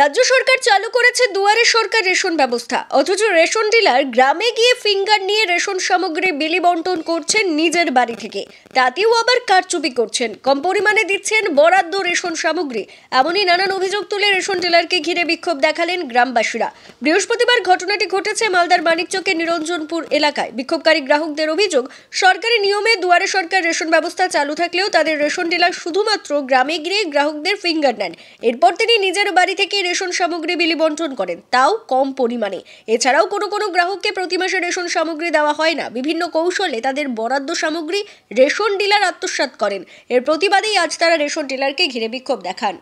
রাজ্য সরকার চালু করেছে দুয়ারে সরকার রেশন ব্যবস্থা, অথচ রেশন ডিলার গ্রামে গিয়ে ফিঙ্গার নিয়ে রেশন সামগ্রী বিলি বন্টন করছেন নিজের বাড়ি থেকে। তাতেও আবার কারচুপি করছেন, কম পরিমাণে দিচ্ছেন বরাদ্দ রেশন সামগ্রী। এমনই নানান অভিযোগ তুলে রেশন ডিলারকে ঘিরে বিক্ষোভ দেখালেন গ্রামবাসীরা। বৃহস্পতিবার ঘটনাটি ঘটেছে মালদার মানিকচকের নিরঞ্জনপুর এলাকায়। বিক্ষোভকারী গ্রাহকদের অভিযোগ, সরকারি নিয়মে দুয়ারে সরকার রেশন ব্যবস্থা চালু থাকলেও তাদের রেশন ডিলার শুধুমাত্র গ্রামে গিয়ে গ্রাহকদের ফিঙ্গার নেন। এরপর তিনি নিজের বাড়ি থেকে রেশন সামগ্রী বিলি বন্টন করেন, তাও কম পরিমাণে। এছাড়াও কোনো গ্রাহককে প্রতি মাসে রেশন সামগ্রী দেওয়া হয় না। বিভিন্ন কৌশলে তাদের বরাদ্দ সামগ্রী রেশন ডিলার আত্মসাৎ করেন। এর প্রতিবাদেই আজ তারা রেশন ডিলারকে ঘিরে বিক্ষোভ দেখান।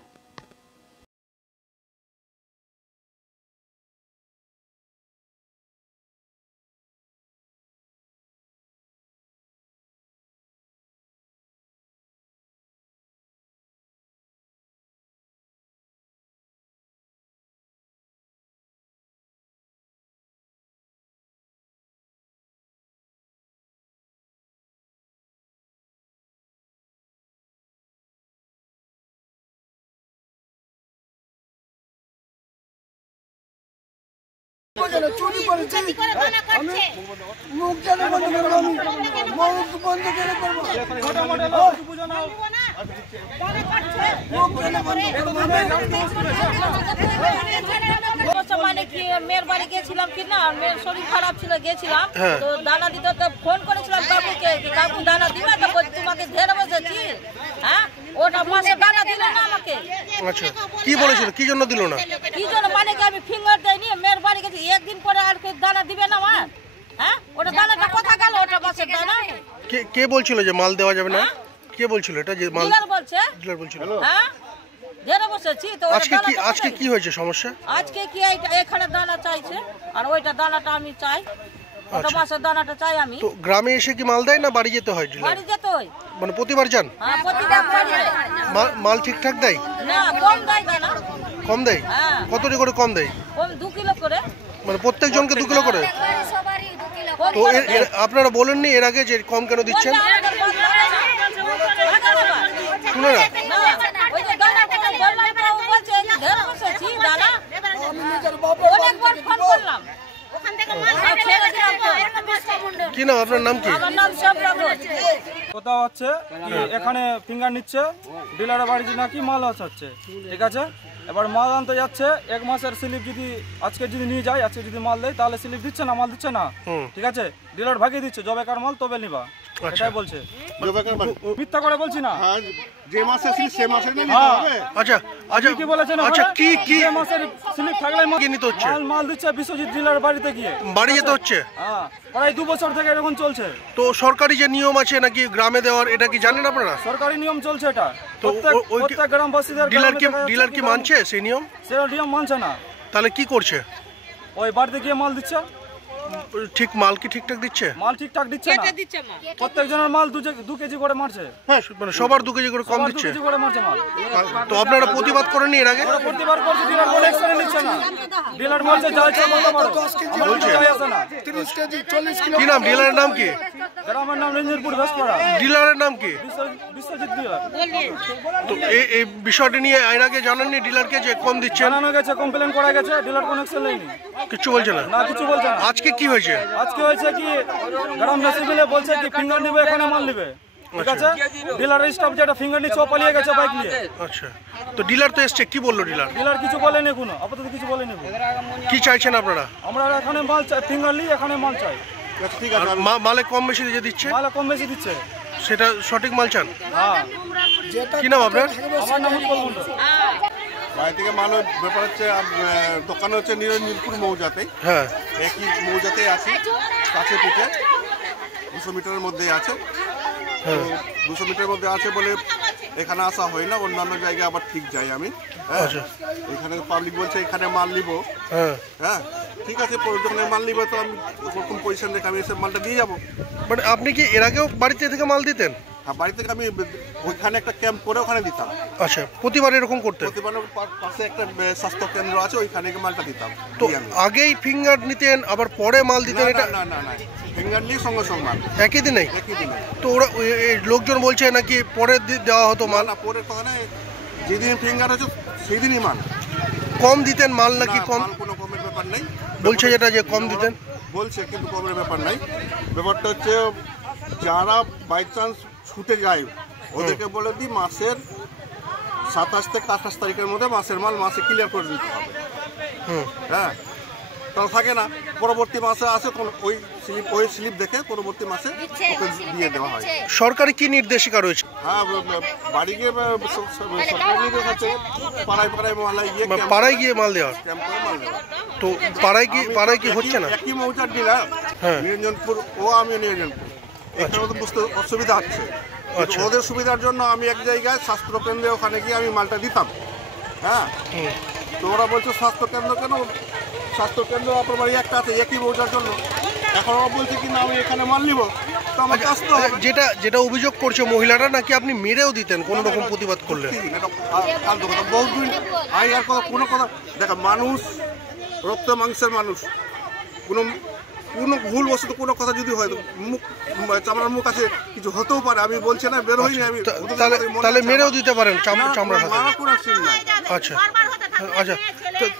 চুরি করেছি আমি মুখ জানে বন্ধ করবো, আমি মুখ বন্ধ করে করবো, মানে কি মেয়ের বাড়ি গেছিলাম কি না, মেয়ের শরীর খারাপ ছিল, গেছিলাম তো দানা দিতে, তো ফোন করেছিলাম বাবুকে, কাকু দানা দিবে, তো তোমাকে ধরে বসেছি। হ্যাঁ, ওটা মাসে দানা দিল না আমাকে। আচ্ছা, কি বলেছিল, কি জন্য দিল না? কি জন্য মানে কি আমি ফিঙ্গার দেয়নি, মেয়ের বাড়ি গেছি, একদিন পরে আর কি দানা দিবে না আমার। হ্যাঁ, ওটা দানাটা কোথা গেল, ওটা মাসের দানা। কে বলছিল যে মাল দেওয়া যাবে না? কে বলছিল এটা, যে মাল ডিলার বলছে? ডিলার বলছিল। হ্যাঁ, ধরে বসেছি তো। আজকে কি হয়েছে সমস্যা? আজকে কি এখানে দানা চাইছে, আর ওইটা দানাটা আমি চাই, ওটা মাসের দানাটা চাই আমি। তো গ্রামে এসে কি মাল দেয় না বাড়ি যেতে হয়? বাড়ি যেতে হয়, মানে প্রতিবার যান? হ্যাঁ, প্রতিবার বাড়ি যায়। মাল ঠিকঠাক দেয় না, কম দেয় দানা। কম দেয়? হ্যাঁ। কতটি করে কম দেয়? কম 2 কিলো করে। মানে প্রত্যেক জনকে 2 কিলো করে? তো আপনারা বলেননি এর আগে যে কম কেন দিচ্ছেন? শুনে না, ওই যে দানা কথা বললাম, তো বলছে ধরে বসেছি দানা। অনেকবার ফোন করলাম, ওখান থেকে মাল ছেড়ে দিলাম। কি নাম আপনার, নাম কি? আমার নাম সবরাগ। কথা হচ্ছে কি এখানে ফিঙ্গার নিচ্ছে ডিলারের বাড়িতে নাকি মাল হচ্ছে, ঠিক আছে। এবার মাল আনতে যাচ্ছে, 1 মাসের স্লিপ যদি আজকে যদি নিয়ে যায়, আজকে যদি মাল দেয় তাহলে স্লিপ দিচ্ছে না, মাল দিচ্ছে না, ঠিক আছে। ডিলার ভাগিয়ে দিচ্ছে, জবেকার মাল তবে নিবা, এটাই বলছে। মিথ্যা করে বলছি না, যে মাসে স্লিপ সে মাসে না নিতে হবে। আচ্ছা আচ্ছা, কি বলেছেন? আচ্ছা, কি মাসের স্লিপ থাকলে কি নিতে হচ্ছে? মাল দিচ্ছে বিশ্বজিৎ ডিলার বাড়িতে গিয়ে, বাড়ি যেতে হচ্ছে। হ্যাঁ, প্রায় 2 বছর থেকে এরকম চলছে। তো সরকারি যে নিয়ম আছে নাকি গ্রামে দেওয়ার, এটা কি জানেন আপনারা? সরকারি নিয়ম চলছে এটা, তো প্রত্যেক গ্রামবাসীদের। ডিলার কি মানছে সেই নিয়ম? সেটা নিয়ম মানছে না, তাহলে কি করছে? ওই বাড়িতে গিয়ে মাল দিচ্ছে। ঠিক মাল কি ঠিকঠাক দিচ্ছে? মাল ঠিকঠাক দিচ্ছে না, প্রত্যেক জনের মাল 2 কেজি করে মারছে। হ্যাঁ, মানে সবার 2 কেজি করে কম দিচ্ছে। 2 কেজি করে মারছে মাল। তো আপনারা প্রতিবাদ করেননি এর আগে? প্রতিবার করছে, ডিলার কোনো অ্যাকশন নিচ্ছে না। ডিলার বলছে যা ইচ্ছা বলতে পারো, বলছে যাই আসে না। 30 কেজি 40 কিলো। কি নাম ডিলারের নাম কি? গ্রামের নাম রঞ্জনপুর বেসপাড়া। ডিলারের নাম কি? বিশ্বজিৎ ডিলার। তো এই বিষয়টি নিয়ে এর আগে জানাননি ডিলারকে যে কম দিচ্ছেন? জানানো গেছে, কমপ্লেন করা গেছে, ডিলার কোনো অ্যাকশন নেয়নি, কিছু বলছে না? না কিছু বলছে না। আজকে কি হয়েছে? আজকে হয়েছে কি গ্রামবাসী মিলে বলছে কি ফিঙ্গার নিবে, এখানে মাল নিবে, ঠিক আছে। ডিলারের স্টাফ যেটা ফিঙ্গার নিচ্ছে ও পালিয়ে গেছে বাইক নিয়ে। আচ্ছা, তো ডিলার তো এসছে, কি বললো ডিলার? ডিলার কিছু বলেনি, কোনো আপাতত কিছু বলেনি। কি চাইছেন আপনারা? আমরা এখানে মাল চাই, ফিঙ্গার নিয়ে এখানে মাল চাই। ঠিক আছে, মালে কম বেশি দিয়ে দিচ্ছে? মাল কম বেশি দিচ্ছে, সেটা সঠিক মাল চান? হ্যাঁ। কি নাম আপনার? আমার নাম উৎপল মণ্ডল। বাড়ি থেকে মালের ব্যাপার হচ্ছে, দোকান হচ্ছে নিরঞ্জনপুর মৌজাতে। হ্যাঁ, একই মৌজাতেই আছি, কাছে পিঠে 200 মিটারের মধ্যেই আছে। 200 মিটারের মধ্যে আছে বলে এখানে আসা হয় না, অন্যান্য জায়গায় আবার ঠিক যাই আমি। হ্যাঁ, এখানে পাবলিক বলছে এখানে মাল নিব। হ্যাঁ, ঠিক আছে, যখন মাল নিব তো আমি ওরকম পজিশন রেখে আমি এসে মালটা দিয়ে যাবো। মানে আপনি কি এর আগেও বাড়িতে থেকে মাল দিতেন? হ্যাঁ, বাড়ি থেকে আমি ওইখানে একটা ক্যাম্প করে ওখানে দিতাম। আচ্ছা, প্রতিবার এরকম করতেন? প্রতিবারের পাশে একটা স্বাস্থ্য কেন্দ্র আছে, ওইখানে মালটা দিতাম। তো আগেই ফিঙ্গার নিতেন আবার পরে মাল দিতেন? এটা না না না, ফিঙ্গার নিয়ে সঙ্গে সঙ্গে মাল একই দিনেই? একই দিনে। তো ওরা লোকজন বলছে নাকি পরে দেওয়া হতো মাল? না, পরে কথা না, যেদিন ফিঙ্গার হচ্ছে সেই দিনই মাল। কম দিতেন মাল নাকি না, কম মাল কোনো কমের ব্যাপার নেই। বলছে যেটা যে কম দিতেন? বলছে কিন্তু কমের ব্যাপার নাই। ব্যাপারটা হচ্ছে যারা বাই চান্স ছুটে যায় ওদেরকে বলে দিই মাসের 27 থেকে 28 তারিখের মধ্যে মাসের মাল মাসে ক্লিয়ার করে দিতে হবে। হ্যাঁ, তাও থাকে না, পরবর্তী মাসে আসে তখন ওই স্লিপ দেখে পরবর্তী মাসে ওকে দিয়ে দেওয়া হয়। সরকারি কি নির্দেশিকা রয়েছে? হ্যাঁ, বাড়ি গিয়ে সরকারি নির্দেশ আছে, পাড়ায় পাড়ায় মহলায় গিয়ে পাড়ায় গিয়ে মাল দেওয়া? ক্যাম্প করে মাল দেওয়া। তো পাড়ায় কি হচ্ছে না? একই মৌজার ডিলার, হ্যাঁ। নিরঞ্জনপুর ও আমি নিরঞ্জনপুর, এখানে তো বুঝতে অসুবিধা হচ্ছে। আচ্ছা। ওদের সুবিধার জন্য আমি এক জায়গায় স্বাস্থ্যকেন্দ্রে ওখানে গিয়ে আমি মালটা দিতাম। হ্যাঁ, তো ওরা বলছে স্বাস্থ্যকেন্দ্র কেন? স্বাস্থ্যকেন্দ্র আপনার বাড়ি একটা আছে একই মৌজার জন্য। এখন ওরা বলছে কি না আমি এখানে মাল নিব, তো আমার আসতে হবে। যেটা অভিযোগ করছে মহিলারা নাকি আপনি মেরেও দিতেন কোনো রকম প্রতিবাদ করলে? এটা ফালতু কথা, বহুদিন আগে আর কথা, কোনো কথা দেখা, মানুষ রক্ত মাংসের মানুষ, কোনো ভুল বশত কোনো কথা যদি হয় মুখ চামড়ার মুখ আছে কিছু হতেও পারে। আমি বলছি না বের হইনি আমি, তাহলে মেরেও দিতে পারেন চামড়া হাতে? মারা কোনো সিন নাই। আচ্ছা আচ্ছা,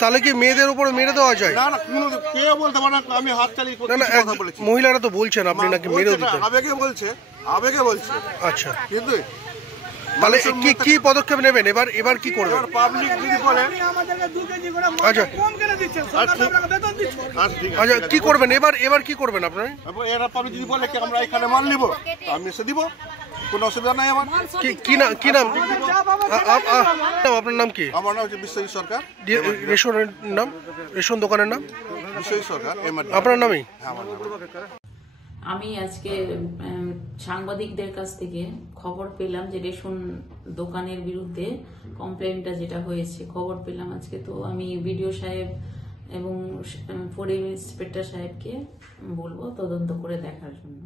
তাহলে কি মেয়েদের উপরে মেরে দেওয়া যায়? না না, কোনো কেউ বলতে পারে না আমি হাত চালিয়ে না না, কথা বলেছি। মহিলারা তো বলছেন আপনি নাকি মেরেও দিতেন। আবেগে বলছে। আচ্ছা, কিন্তু তাহলে কি পদক্ষেপ নেবেন এবার কি করবেন? পাবলিক যদি বলে আচ্ছা আচ্ছা, কি করবেন এবার কি করবেন আপনার? এরা পাবলিক যদি বলে কি আমরা এখানে মাল নিব, আমি এসে দিব, কোনো অসুবিধা নাই আমার। কি নাম আপনার? নাম কি? আমার নাম হচ্ছে বিশ্বজিৎ সরকার। রেশনের নাম? রেশন দোকানের নাম বিশ্বজিৎ সরকার। আপনার নামই? হ্যাঁ, আমার নাম। আমি আজকে সাংবাদিকদের কাছ থেকে খবর পেলাম যে রেশন দোকানের বিরুদ্ধে কমপ্লেনটা যেটা হয়েছে খবর পেলাম আজকে। তো আমি বিডিও সাহেব এবং ফোরেন ইন্সপেক্টর সাহেবকে বলবো তদন্ত করে দেখার জন্য।